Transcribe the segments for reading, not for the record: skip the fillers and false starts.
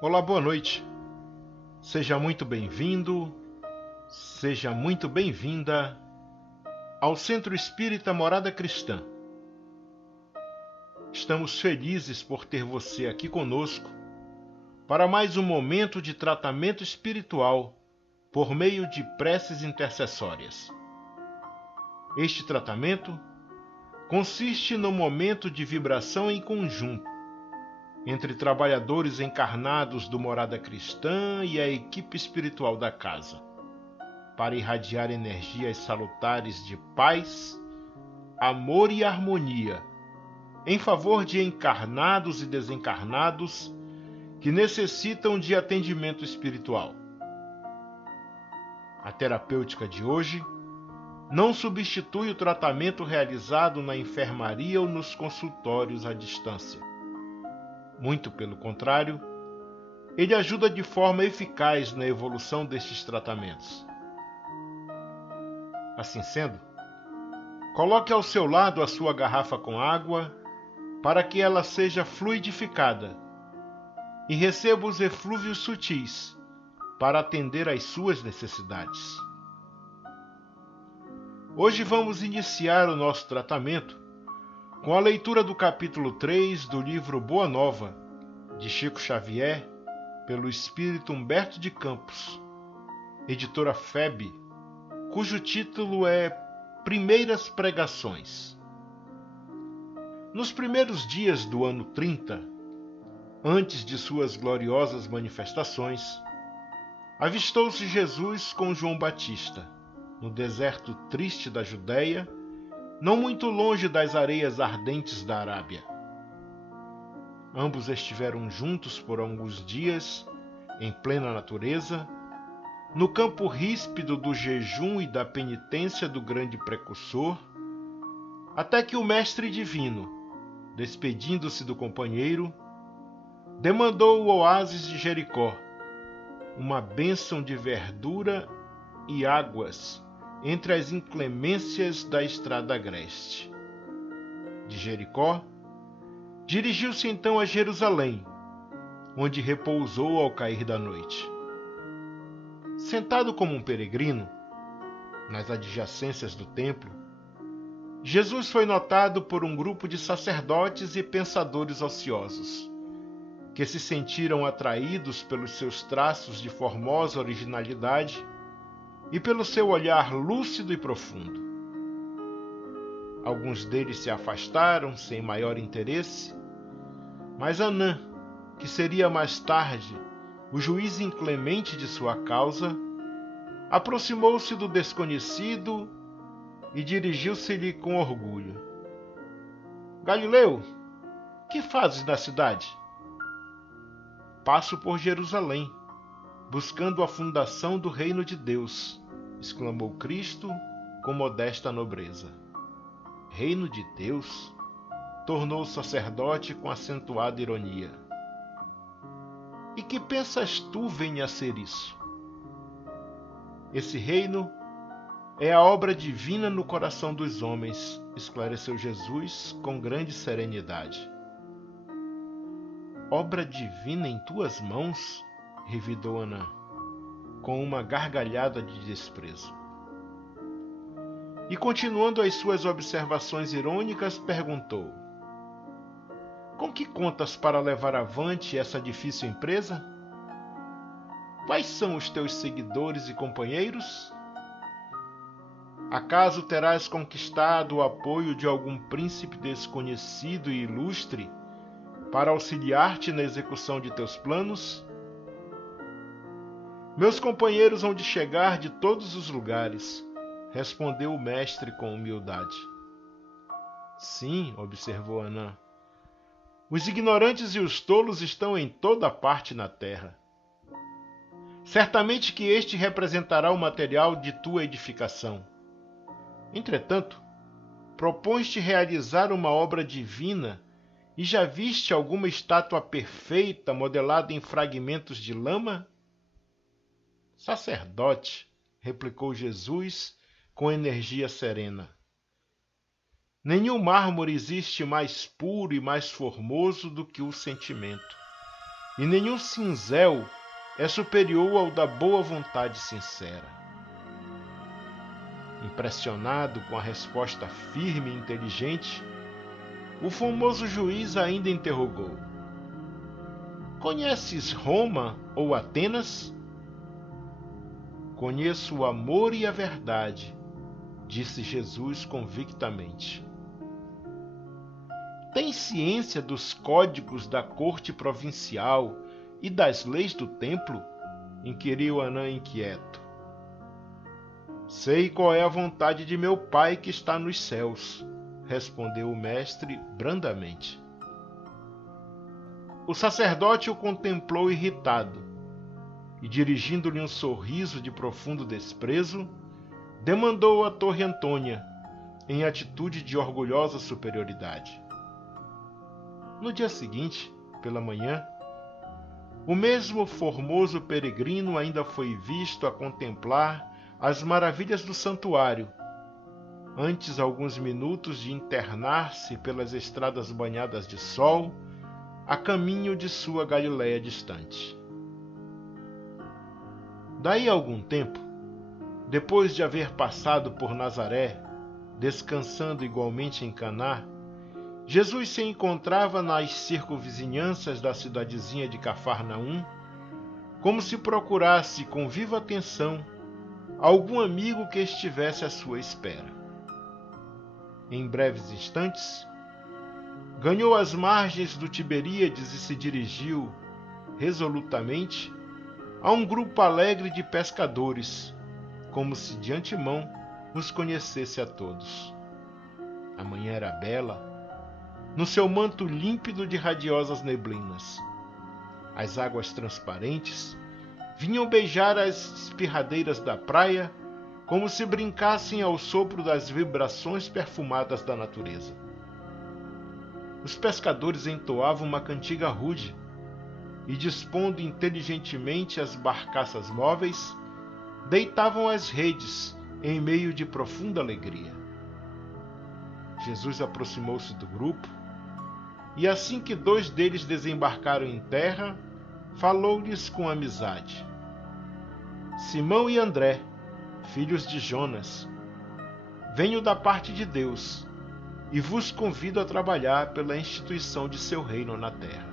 Olá, boa noite. Seja muito bem-vindo, seja muito bem-vinda ao Centro Espírita Morada Cristã. Estamos felizes por ter você aqui conosco para mais um momento de tratamento espiritual por meio de preces intercessórias. Este tratamento consiste no momento de vibração em conjunto entre trabalhadores encarnados do Morada Cristã e a equipe espiritual da casa, para irradiar energias salutares de paz, amor e harmonia em favor de encarnados e desencarnados que necessitam de atendimento espiritual. A terapêutica de hoje não substitui o tratamento realizado na enfermaria ou nos consultórios à distância. Muito pelo contrário, ele ajuda de forma eficaz na evolução destes tratamentos. Assim sendo, coloque ao seu lado a sua garrafa com água para que ela seja fluidificada e receba os eflúvios sutis para atender às suas necessidades. Hoje vamos iniciar o nosso tratamento com a leitura do capítulo 3 do livro Boa Nova, de Chico Xavier, pelo espírito Humberto de Campos, editora FEB, cujo título é Primeiras Pregações. Nos primeiros dias do ano 30, antes de suas gloriosas manifestações, avistou-se Jesus com João Batista, no deserto triste da Judéia, não muito longe das areias ardentes da Arábia. Ambos estiveram juntos por alguns dias, em plena natureza, no campo ríspido do jejum e da penitência do grande precursor, até que o Mestre Divino, despedindo-se do companheiro, demandou o oásis de Jericó, uma bênção de verdura e águas entre as inclemências da estrada agreste. De Jericó, dirigiu-se então a Jerusalém, onde repousou ao cair da noite. Sentado como um peregrino, nas adjacências do templo, Jesus foi notado por um grupo de sacerdotes e pensadores ociosos, que se sentiram atraídos pelos seus traços de formosa originalidade e pelo seu olhar lúcido e profundo. Alguns deles se afastaram sem maior interesse, mas Anã, que seria mais tarde o juiz inclemente de sua causa, aproximou-se do desconhecido e dirigiu-se-lhe com orgulho. Galileu, que fazes na cidade? Passo por Jerusalém, buscando a fundação do reino de Deus, exclamou Cristo com modesta nobreza. Reino de Deus? Tornou o sacerdote com acentuada ironia. E que pensas tu venha a ser isso? Esse reino é a obra divina no coração dos homens, esclareceu Jesus com grande serenidade. Obra divina em tuas mãos? Revidou Anã, com uma gargalhada de desprezo. E continuando as suas observações irônicas, perguntou: Com que contas para levar avante essa difícil empresa? Quais são os teus seguidores e companheiros? Acaso terás conquistado o apoio de algum príncipe desconhecido e ilustre para auxiliar-te na execução de teus planos? Meus companheiros hão de chegar de todos os lugares, respondeu o mestre com humildade. Sim, observou Anã, os ignorantes e os tolos estão em toda parte na terra. Certamente que este representará o material de tua edificação. Entretanto, propões-te realizar uma obra divina e já viste alguma estátua perfeita modelada em fragmentos de lama? Sacerdote, replicou Jesus com energia serena. Nenhum mármore existe mais puro e mais formoso do que o sentimento. e nenhum cinzel é superior ao da boa vontade sincera. Impressionado com a resposta firme e inteligente, o famoso juiz ainda interrogou: Conheces Roma ou Atenas? Conheço o amor e a verdade, disse Jesus convictamente. Tem ciência dos códigos da corte provincial e das leis do templo? Inquiriu Anã inquieto. Sei qual é a vontade de meu Pai que está nos céus, respondeu o mestre brandamente. O sacerdote o contemplou irritado e, dirigindo-lhe um sorriso de profundo desprezo, demandou a Torre Antônia, em atitude de orgulhosa superioridade. No dia seguinte, pela manhã, o mesmo formoso peregrino ainda foi visto a contemplar as maravilhas do santuário, antes alguns minutos de internar-se pelas estradas banhadas de sol, a caminho de sua Galiléia distante. Daí a algum tempo, depois de haver passado por Nazaré, descansando igualmente em Caná, Jesus se encontrava nas circunvizinhanças da cidadezinha de Cafarnaum, como se procurasse com viva atenção algum amigo que estivesse à sua espera. Em breves instantes, ganhou as margens do Tiberíades e se dirigiu, resolutamente, a um grupo alegre de pescadores, como se de antemão os conhecesse a todos. A manhã era bela, no seu manto límpido de radiosas neblinas. As águas transparentes vinham beijar as espirradeiras da praia como se brincassem ao sopro das vibrações perfumadas da natureza. Os pescadores entoavam uma cantiga rude e, dispondo inteligentemente as barcaças móveis, deitavam as redes em meio de profunda alegria. Jesus aproximou-se do grupo e, assim que 2 deles desembarcaram em terra, falou-lhes com amizade. Simão e André, filhos de Jonas, venho da parte de Deus e vos convido a trabalhar pela instituição de seu reino na terra.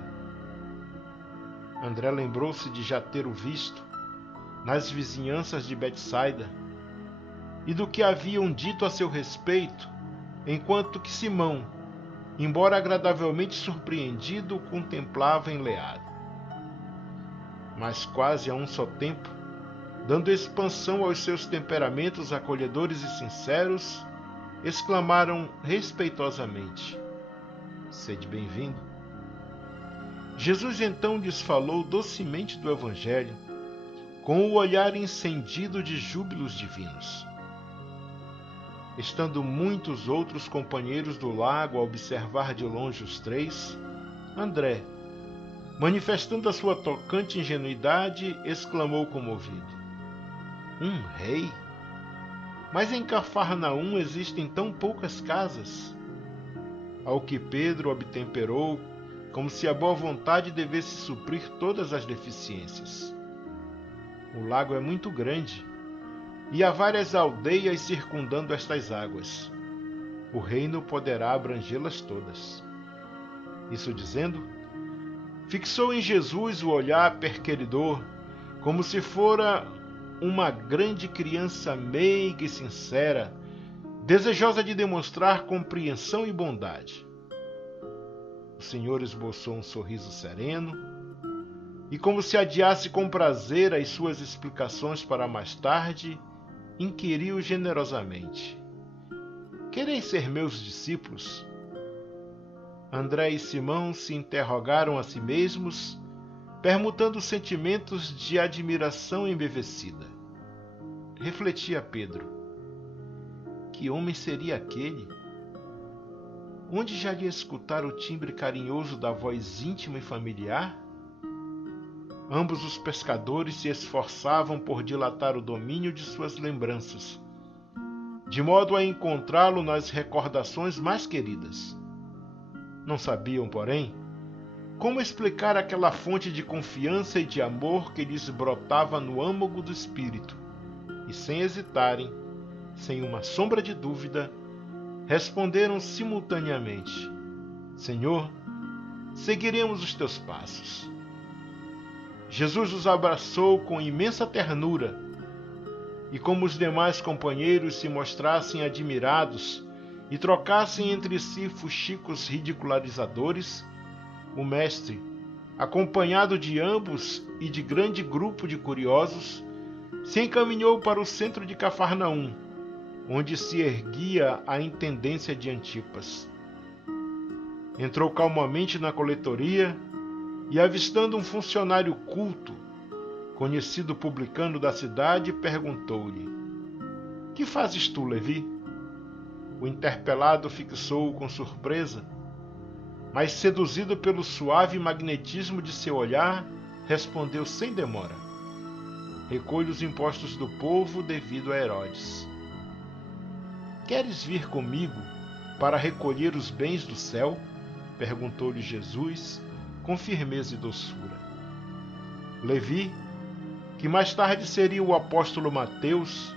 André lembrou-se de já ter o visto nas vizinhanças de Betsaida e do que haviam dito a seu respeito, enquanto que Simão, embora agradavelmente surpreendido, o contemplava enleado. Mas quase a um só tempo, dando expansão aos seus temperamentos acolhedores e sinceros, exclamaram respeitosamente: Sede bem-vindo. Jesus então lhes falou docemente do Evangelho, com o olhar encendido de júbilos divinos. Estando muitos outros companheiros do lago a observar de longe os 3, André, manifestando a sua tocante ingenuidade, exclamou comovido: Um rei? Mas em Cafarnaum existem tão poucas casas. Ao que Pedro obtemperou, como se a boa vontade devesse suprir todas as deficiências. O lago é muito grande, e há várias aldeias circundando estas águas. O reino poderá abrangê-las todas. Isso dizendo, fixou em Jesus o olhar perqueridor, como se fora uma grande criança meiga e sincera, desejosa de demonstrar compreensão e bondade. O Senhor esboçou um sorriso sereno e, como se adiasse com prazer as suas explicações para mais tarde, inquiriu generosamente: Quereis ser meus discípulos? André e Simão se interrogaram a si mesmos, permutando sentimentos de admiração embevecida. Refletia Pedro: que homem seria aquele? Onde já lhe escutara o timbre carinhoso da voz íntima e familiar? Ambos os pescadores se esforçavam por dilatar o domínio de suas lembranças, de modo a encontrá-lo nas recordações mais queridas. Não sabiam, porém, Como explicar aquela fonte de confiança e de amor que lhes brotava no âmago do espírito? E sem hesitarem, sem uma sombra de dúvida, responderam simultaneamente: Senhor, seguiremos os teus passos. Jesus os abraçou com imensa ternura, e como os demais companheiros se mostrassem admirados e trocassem entre si fuxicos ridicularizadores, o mestre, acompanhado de ambos e de grande grupo de curiosos, se encaminhou para o centro de Cafarnaum, onde se erguia a intendência de Antipas. Entrou calmamente na coletoria e, avistando um funcionário culto, conhecido publicano da cidade, perguntou-lhe: Que fazes tu, Levi? O interpelado fixou-o com surpresa, mas, seduzido pelo suave magnetismo de seu olhar, respondeu sem demora: Recolho os impostos do povo devido a Herodes. Queres vir comigo para recolher os bens do céu? Perguntou-lhe Jesus com firmeza e doçura. Levi, que mais tarde seria o apóstolo Mateus,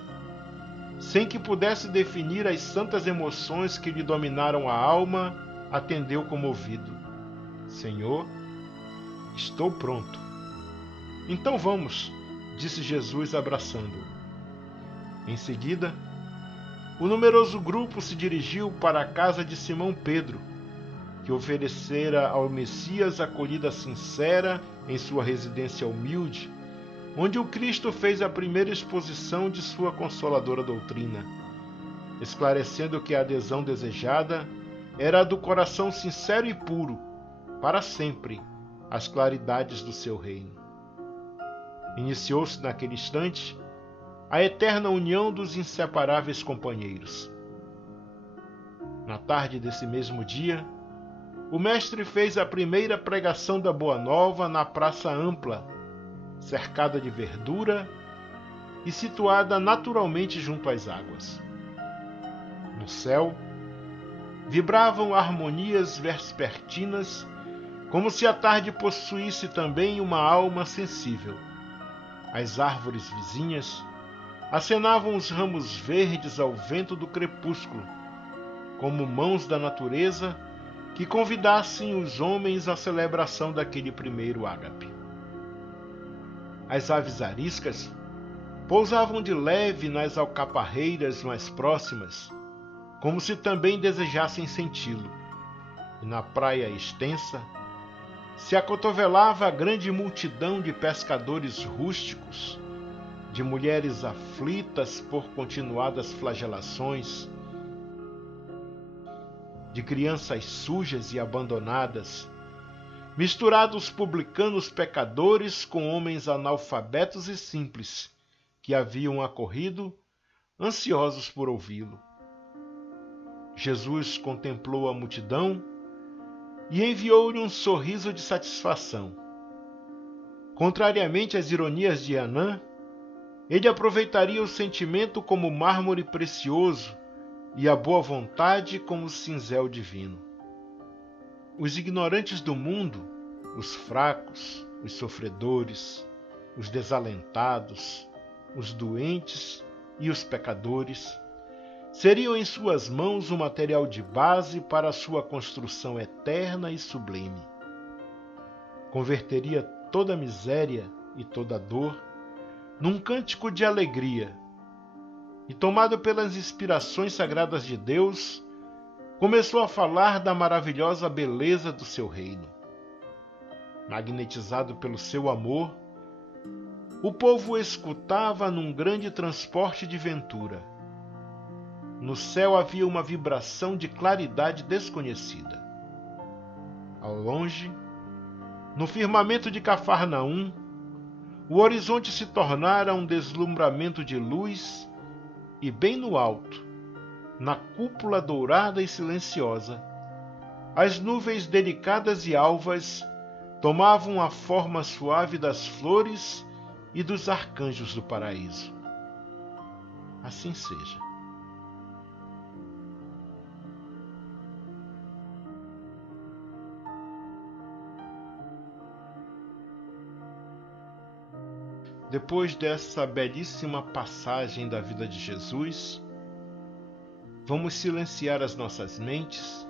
sem que pudesse definir as santas emoções que lhe dominaram a alma, atendeu comovido: Senhor, estou pronto. Então vamos, disse Jesus abraçando-o. Em seguida, o numeroso grupo se dirigiu para a casa de Simão Pedro, que oferecera ao Messias acolhida sincera em sua residência humilde, onde o Cristo fez a primeira exposição de sua consoladora doutrina, esclarecendo que a adesão desejada era a do coração sincero e puro, para sempre, às claridades do seu reino. Iniciou-se naquele instante a eterna união dos inseparáveis companheiros. Na tarde desse mesmo dia, o mestre fez a primeira pregação da Boa Nova na praça ampla, cercada de verdura e situada naturalmente junto às águas. No céu, vibravam harmonias vespertinas, como se a tarde possuísse também uma alma sensível. As árvores vizinhas acenavam os ramos verdes ao vento do crepúsculo, como mãos da natureza que convidassem os homens à celebração daquele primeiro ágape. As aves ariscas pousavam de leve nas alcaparreiras mais próximas, como se também desejassem senti-lo, e na praia extensa se acotovelava a grande multidão de pescadores rústicos, de mulheres aflitas por continuadas flagelações, de crianças sujas e abandonadas, misturados publicanos pecadores com homens analfabetos e simples, que haviam acorrido, ansiosos por ouvi-lo. Jesus contemplou a multidão e enviou-lhe um sorriso de satisfação. Contrariamente às ironias de Anã, ele aproveitaria o sentimento como mármore precioso e a boa vontade como cinzel divino. Os ignorantes do mundo, os fracos, os sofredores, os desalentados, os doentes e os pecadores, seriam em suas mãos o material de base para a sua construção eterna e sublime. Converteria toda miséria e toda dor num cântico de alegria, e, tomado pelas inspirações sagradas de Deus, começou a falar da maravilhosa beleza do seu reino. Magnetizado pelo seu amor, o povo o escutava num grande transporte de ventura. No céu havia uma vibração de claridade desconhecida. Ao longe, no firmamento de Cafarnaum, o horizonte se tornara um deslumbramento de luz e, bem no alto, na cúpula dourada e silenciosa, as nuvens delicadas e alvas tomavam a forma suave das flores e dos arcanjos do paraíso. Assim seja. depois dessa belíssima passagem da vida de Jesus, vamos silenciar as nossas mentes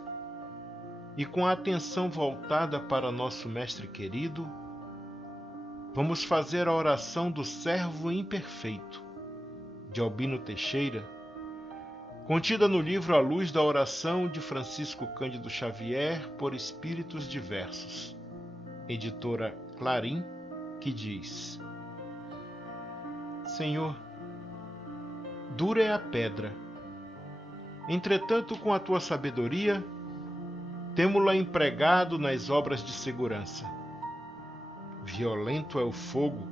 e, com a atenção voltada para nosso Mestre querido, vamos fazer a oração do servo imperfeito, de Albino Teixeira, contida no livro A Luz da Oração de Francisco Cândido Xavier por Espíritos Diversos, editora Clarim, que diz: Senhor, dura é a pedra, entretanto, com a tua sabedoria, temo-la empregado nas obras de segurança. Violento é o fogo,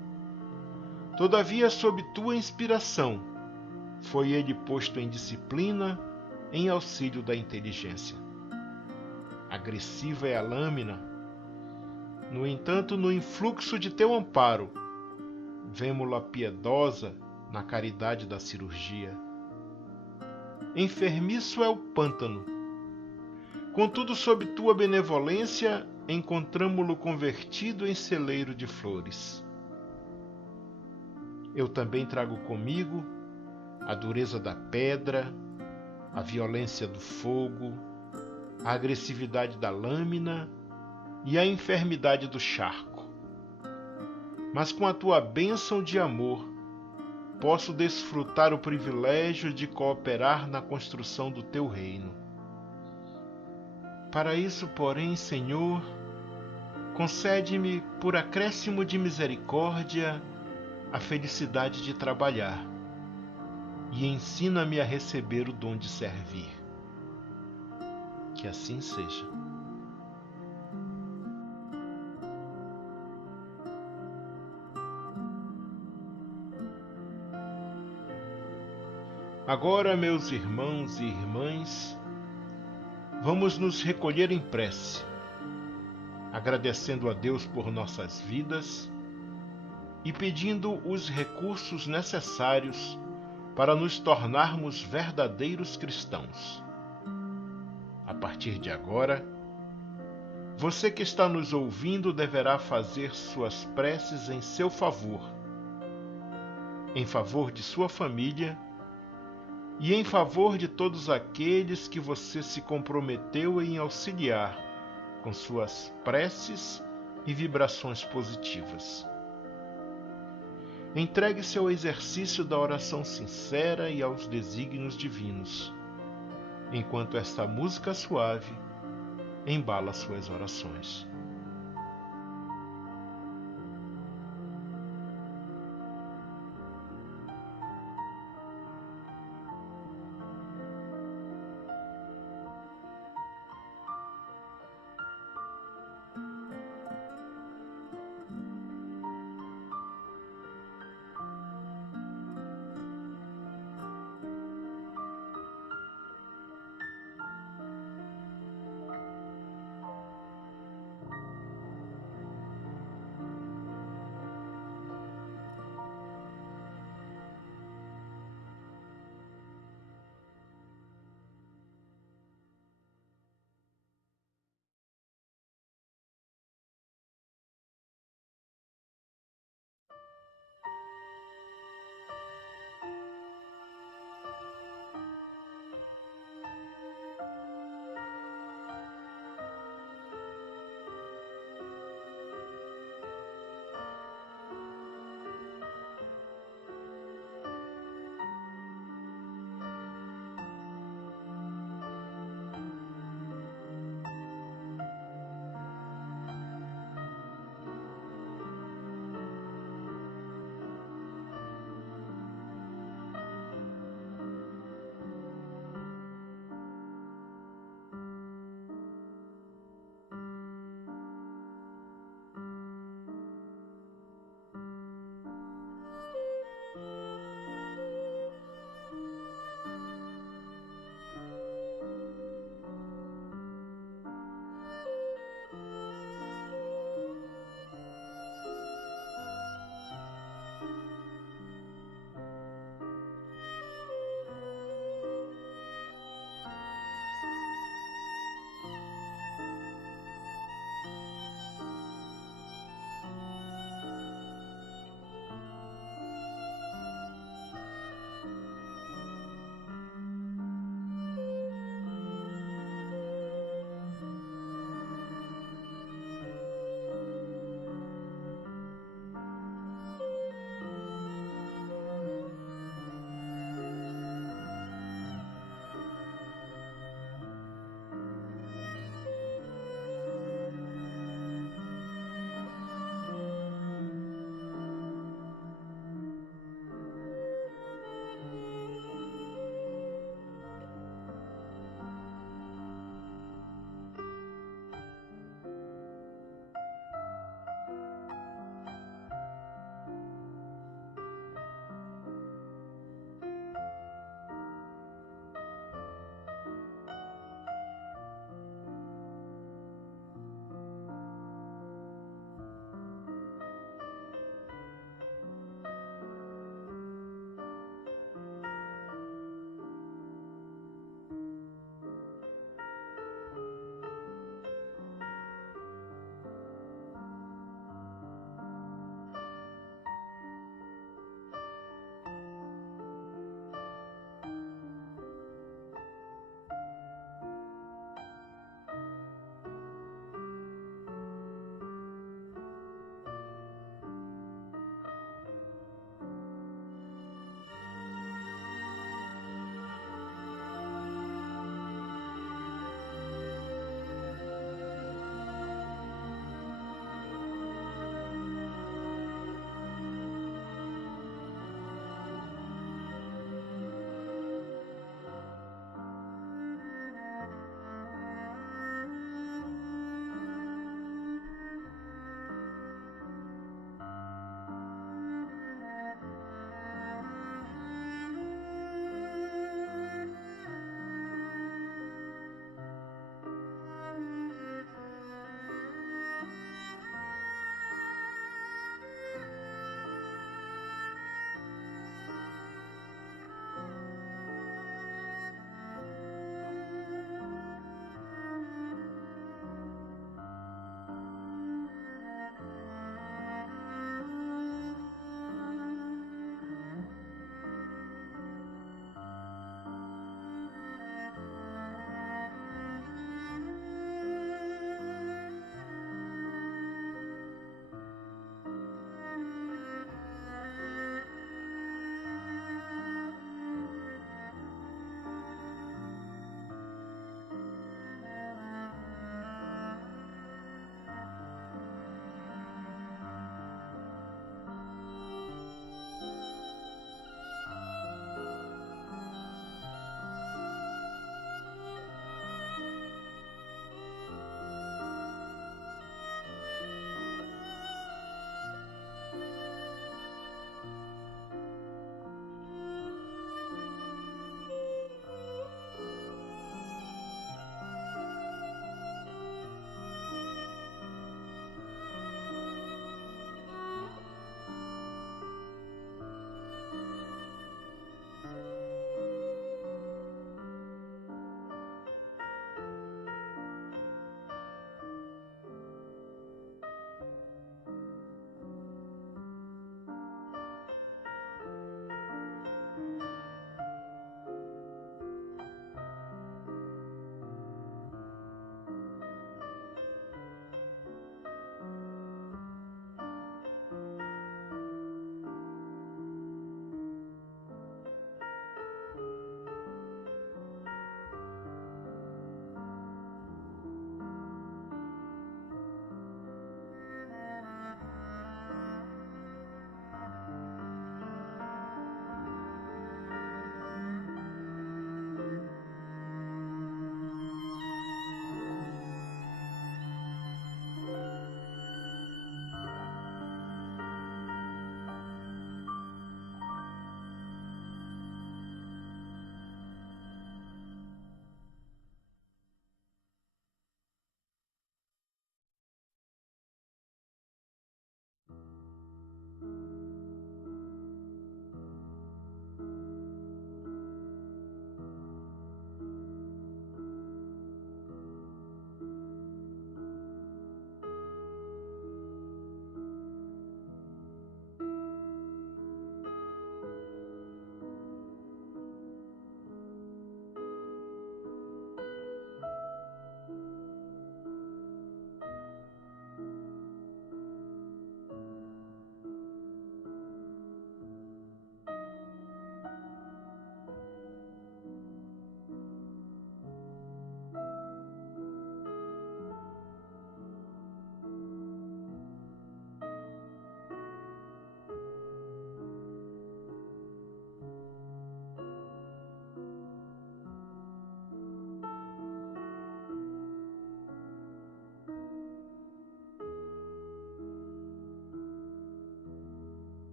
todavia, sob tua inspiração, foi ele posto em disciplina, em auxílio da inteligência. Agressiva é a lâmina, no entanto, no influxo de teu amparo, vemo-la piedosa na caridade da cirurgia. Enfermiço é o pântano, contudo, sob tua benevolência, encontramo-lo convertido em celeiro de flores. Eu também trago comigo a dureza da pedra, a violência do fogo, a agressividade da lâmina e a enfermidade do charco. Mas com a tua bênção de amor, posso desfrutar o privilégio de cooperar na construção do teu reino. Para isso, porém, Senhor, concede-me, por acréscimo de misericórdia, a felicidade de trabalhar e ensina-me a receber o dom de servir. Que assim seja. Agora, meus irmãos e irmãs, vamos nos recolher em prece, agradecendo a Deus por nossas vidas e pedindo os recursos necessários para nos tornarmos verdadeiros cristãos. A partir de agora, você que está nos ouvindo deverá fazer suas preces em seu favor, em favor de sua família e em favor de todos aqueles que você se comprometeu em auxiliar com suas preces e vibrações positivas. Entregue-se ao exercício da oração sincera e aos desígnios divinos, enquanto esta música suave embala suas orações.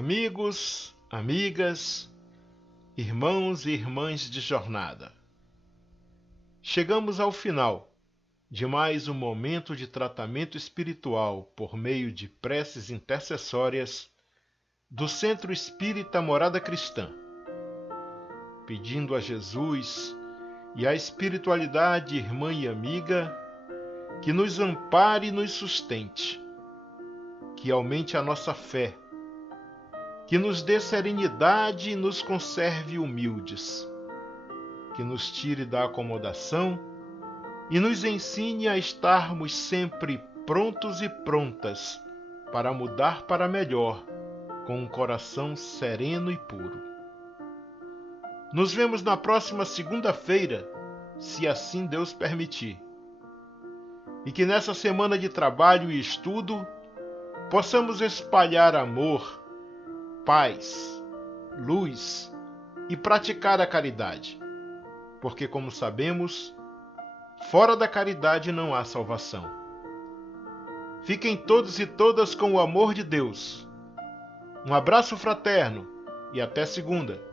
Amigos, amigas, irmãos e irmãs de jornada, chegamos ao final de mais um momento de tratamento espiritual por meio de preces intercessórias do Centro Espírita Morada Cristã, pedindo a Jesus e à espiritualidade irmã e amiga que nos ampare e nos sustente, que aumente a nossa fé, que nos dê serenidade e nos conserve humildes, que nos tire da acomodação e nos ensine a estarmos sempre prontos e prontas para mudar para melhor, com um coração sereno e puro. Nos vemos na próxima segunda-feira, se assim Deus permitir. E que nessa semana de trabalho e estudo possamos espalhar amor, paz, luz e praticar a caridade, porque, como sabemos, fora da caridade não há salvação. Fiquem todos e todas com o amor de Deus. Um abraço fraterno e até segunda.